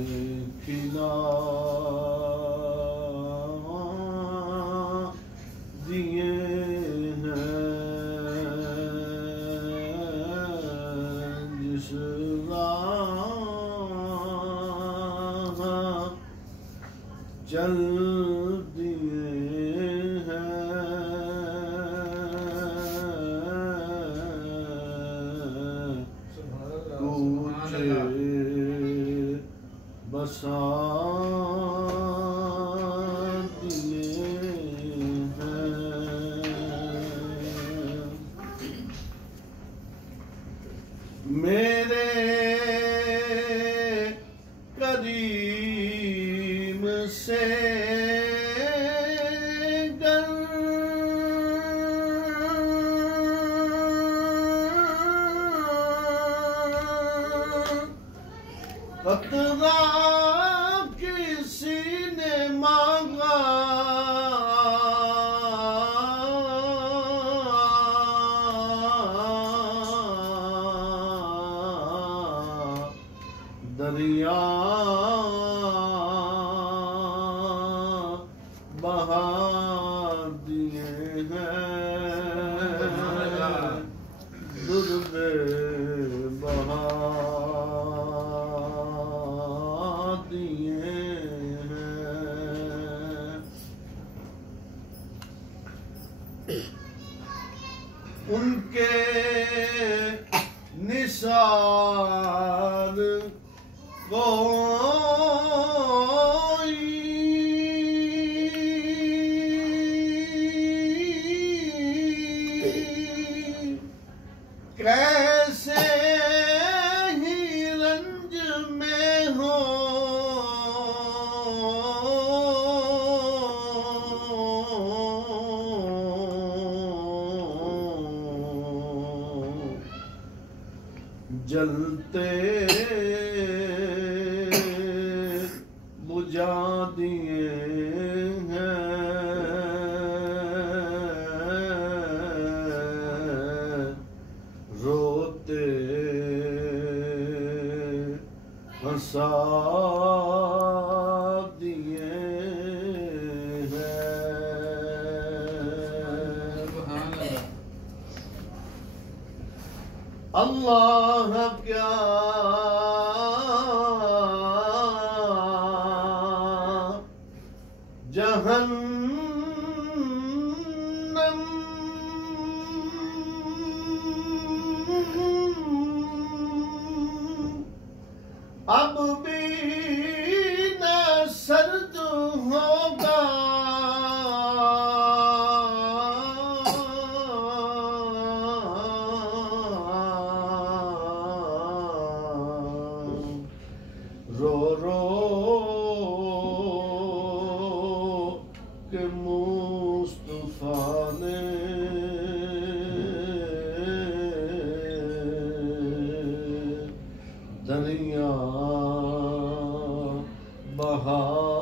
खिला दिए हैं जिस राह चल दिए हैं पूछे बसा दिए हैं मेरे करीम से कतरा किसी ने मांगा दरिया बहा दिए हैं दुर्बे बहा दिए हैं उनके निसार कोई कैसे ही रंज में हो जलते बुझा दिए हैं रोते हंसा दिए हैं अल्लाह क्या जहन्नम अब भी न सर्द होगा रो रो के मुस्तफा ने दरिया बहा